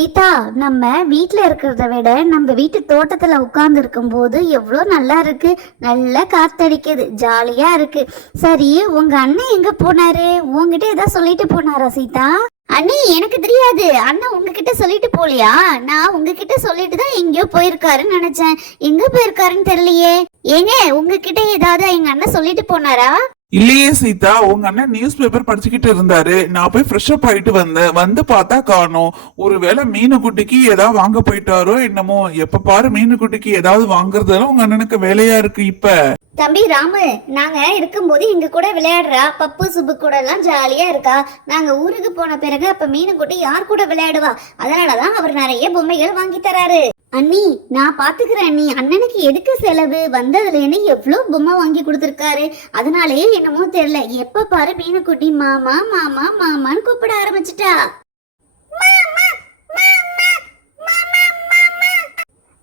சீதா, நம்ம வீட்ல இருக்கிறத விட நம்ம வீட்டு தோட்டத்துல உட்கார்ந்து இருக்கும் போது எவ்வளோ நல்லா இருக்கு. நல்லா காத்தடிக்குது, ஜாலியா இருக்கு. சரி, உங்க அண்ணன் எங்க போனாரு? உங்ககிட்ட ஏதாவது சொல்லிட்டு போனாரா சீதா? அண்ணி, எனக்கு தெரியாது. அண்ணன் உங்ககிட்ட சொல்லிட்டு போலியா? நான் உங்ககிட்ட சொல்லிட்டு தான் எங்கேயோ போயிருக்காருன்னு நினைச்சேன். எங்க போயிருக்காருன்னு தெரியலையே. ஏங்க, உங்ககிட்ட ஏதாவது எங்க அண்ணன் சொல்லிட்டு போனாரா? இல்லையே சீதா, உங்க அண்ணன் நியூஸ் பேப்பர் படிச்சுக்கிட்டு இருந்தாரு. நான் போய் ஃப்ரெஷ் அப் ஆயிட்டு வந்தேன். வந்து பார்த்தா காணோம். ஒருவேளை மீனுக்குட்டிக்கு ஏதாவது வாங்க போயிட்டாரோ என்னமோ. எப்ப பாரு மீனுக்குட்டிக்கு ஏதாவது வாங்குறதுல உங்க அண்ணனுக்கு வேலையா இருக்கு இப்ப. தம்பி ராமு, நாங்க இருக்கும்போது எங்க கூட விளையாடுறா. பப்பு சுப்பு கூட எல்லாம் ஜாலியா இருக்கா. நாங்க ஊருக்கு போன பிறகு அப்ப மீனுக்குட்டி யார் கூட விளையாடுவா? அதனாலதான் அவர் நிறைய பொம்மைகள் வாங்கி தராரு. அண்ணி, நான் பாத்துக்கிறேன் அண்ணி. அண்ணனுக்கு எதுக்கு செலவு? வந்ததுலேன்னு எவ்வளவு பொம்மை வாங்கி கொடுத்துருக்காரு. அதனாலயே என்னமோ தெரியல, எப்ப பாரு மீனுக்குட்டி மாமா மாமா மாமான்னு கூப்பிட ஆரம்பிச்சிட்டா.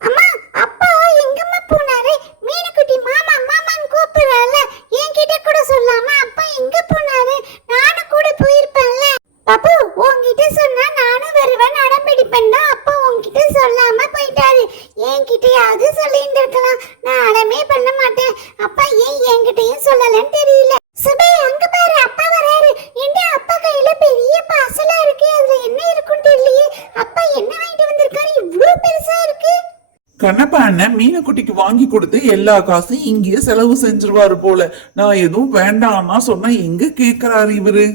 அம்மா, அப்பா எங்கம்மா போனாரு? மீனுக்குட்டி மாமா மாமான்னு கூப்பிடுறால, என்கிட்ட கூட சொல்லாம அப்பா எங்க போனாரு? நானும் கூட போயிருப்பேன்ல. பாப்பு, உன்கிட்ட சொன்னா நானும் வருவேன், அடம் பிடிப்பேன் தான். அப்பா உன்கிட்ட சொல்லாம போயிட்டாரு. என்கிட்டயாவது சொல்லிட்டு இருக்கலாம். நான் அடமே பண்ண மாட்டேன். அப்பா ஏன் என்கிட்டயும் சொல்லலன்னு தெரியல. சுபே, அங்க பாரு, அப்பா வராரு. என்ன அப்பா கையில பெரிய பார்சலா இருக்கு. அதுல என்ன இருக்குன்னு தெரியலையே. அப்பா என்ன வாங்கிட்டு வந்திருக்காரு? இவ்வளவு பெருசா இருக்கு. கண்ணப்பா அண்ணன் மீனுக்குட்டிக்கு வாங்கி கொடுத்து எல்லா காசும் இங்கேயே செலவு செஞ்சிருவாரு போல. நான் எதுவும் வேண்டாம்னா சொன்னா எங்க கேக்குறாரு இவரு.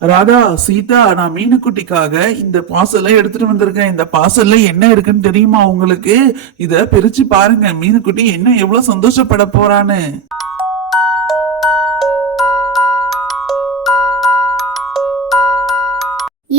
ராதா, சீதா, நான் மீனுக்குட்டிக்காக இந்த பார்சலை எடுத்துட்டு வந்திருக்கேன். இந்த பார்சல்ல என்ன இருக்குன்னு தெரியுமா உங்களுக்கு? இத பிரிச்சு பாருங்க. மீனுக்குட்டி என்ன எவ்வளவு சந்தோஷப்பட போறான்னு.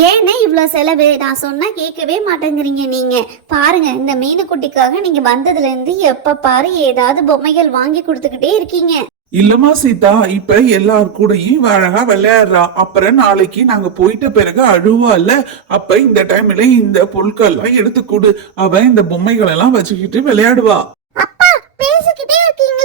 ஏன்னு இவ்வளோ செலவு? நான் சொன்னா கேட்கவே மாட்டேங்கிறீங்க நீங்க. பாருங்க, இந்த மீனுக்குட்டிக்காக நீங்க வந்ததுல இருந்து எப்ப பாரு ஏதாவது பொம்மைகள் வாங்கி கொடுத்துக்கிட்டே இருக்கீங்க. இல்லமா சீதா, இப்ப எல்லார் கூடயும் அழகா விளையாடுறா. அப்புறம் நாளைக்கு நாங்க போயிட்ட பிறகு அழுவால. அப்ப இந்த டைம்ல இந்த பொருட்கள் எல்லாம் எடுத்து கொடு. அவ இந்த பொம்மைகள் எல்லாம் வச்சுக்கிட்டு விளையாடுவா. அப்பா, பேசிக்கிட்டே இருக்கீங்க.